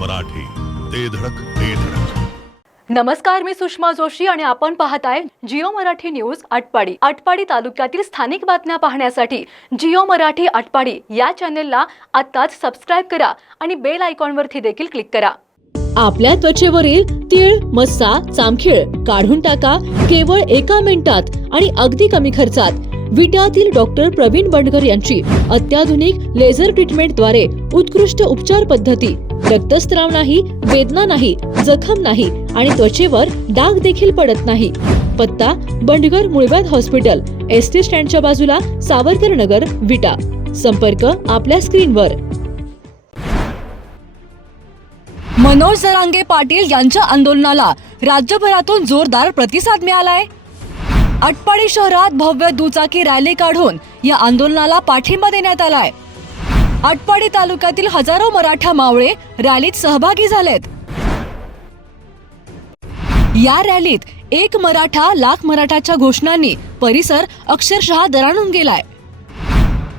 मराठी. ते धडक ते धडक. नमस्कार मी सुषमा जोशी आणि आपण पाहताय जिओ मराठी न्यूज आटपाडी. आटपाडी तालुक्यातील स्थानिक बातम्या पाहण्यासाठी जिओ मराठी आटपाडी या चॅनेलला आत्ताच सबस्क्राईब करा आणि बेल आयकॉनवरती देखील क्लिक करा. आपल्या त्वचेवरील तीळ मस्सा चामखीळ काढून टाका केवळ एका मिनिटात आणि अगदी कमी खर्चात. विट्यातील डॉक्टर प्रवीण बंडकर यांची अत्याधुनिक लेझर ट्रीटमेंटद्वारे उत्कृष्ट उपचार पद्धती. रक्तस्त्राव नाही वेदना नाही जखम नाही आणि त्वचेवर डाग देखील पडत नाही. पत्ता बंडगर मुळव्याध हॉस्पिटल एस टी स्टँडच्या बाजूला सावरकर नगर विटा. संपर्क आपल्या स्क्रीनवर. मनोज जरांगे पाटील यांच्या आंदोलनाला राज्यभरातून जोरदार प्रतिसाद मिळालाय. अटपाडी शहरात भव्य दुचाकी रॅली काढून या आंदोलनाला पाठिंबा देण्यात आलाय. अटपाडी तालुक्यातील हजारो मराठा मावळे रॅलीत सहभागी झालेत. या रॅलीत एक मराठा लाख मराठाच्या घोषणांनी परिसर अक्षरशः दराणून गेलाय.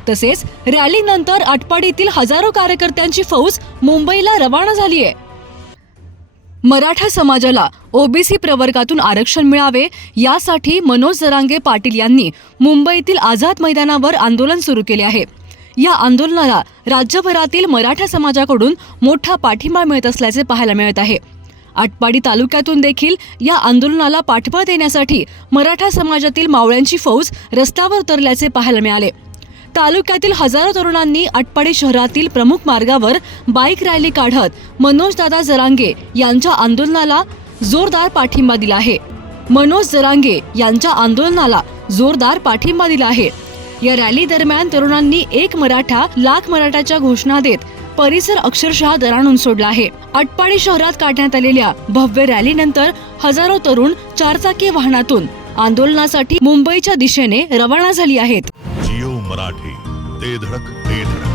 तसेच रॅलीनंतर आटपाडीतील हजारो कार्यकर्त्यांची फौज मुंबईला रवाना झालीय. मराठा समाजाला ओबीसी प्रवर्गातून आरक्षण मिळावे यासाठी मनोज जरांगे पाटील यांनी मुंबईतील आझाद मैदानावर आंदोलन सुरू केले आहे. या आंदोलनाला राज्यभरातील मराठा समाजाकडून मोठा पाठिंबा मिळत असल्याचे पाहायला मिळत आहे. आटपाडी तालुक्यातून देखील या आंदोलनाला पाठबळ देण्यासाठी मराठा समाजातील मावळ्यांची फौज रस्त्यावर उतरल्याचे पाहायला मिळाले. तालुक्यातील हजारो तरुणांनी आटपाडी शहरातील प्रमुख मार्गावर बाईक रॅली काढत मनोजदादा जरांगे यांच्या आंदोलनाला जोरदार पाठिंबा दिला आहे. मनोज जरांगे यांच्या आंदोलनाला जोरदार पाठिंबा दिला आहे. या रॅली दरम्यान तरुणांनी एक मराठा लाख मराठाच्या घोषणा देत परिसर अक्षरशः दराणून सोडला आहे. अटपाडे शहरात काढण्यात आलेल्या भव्य रॅलीनंतर हजारो तरुण चारचाकी वाहनातून आंदोलनासाठी मुंबईच्या दिशेने रवाना झाली आहेत. मराठी. ते धडक ते धडक.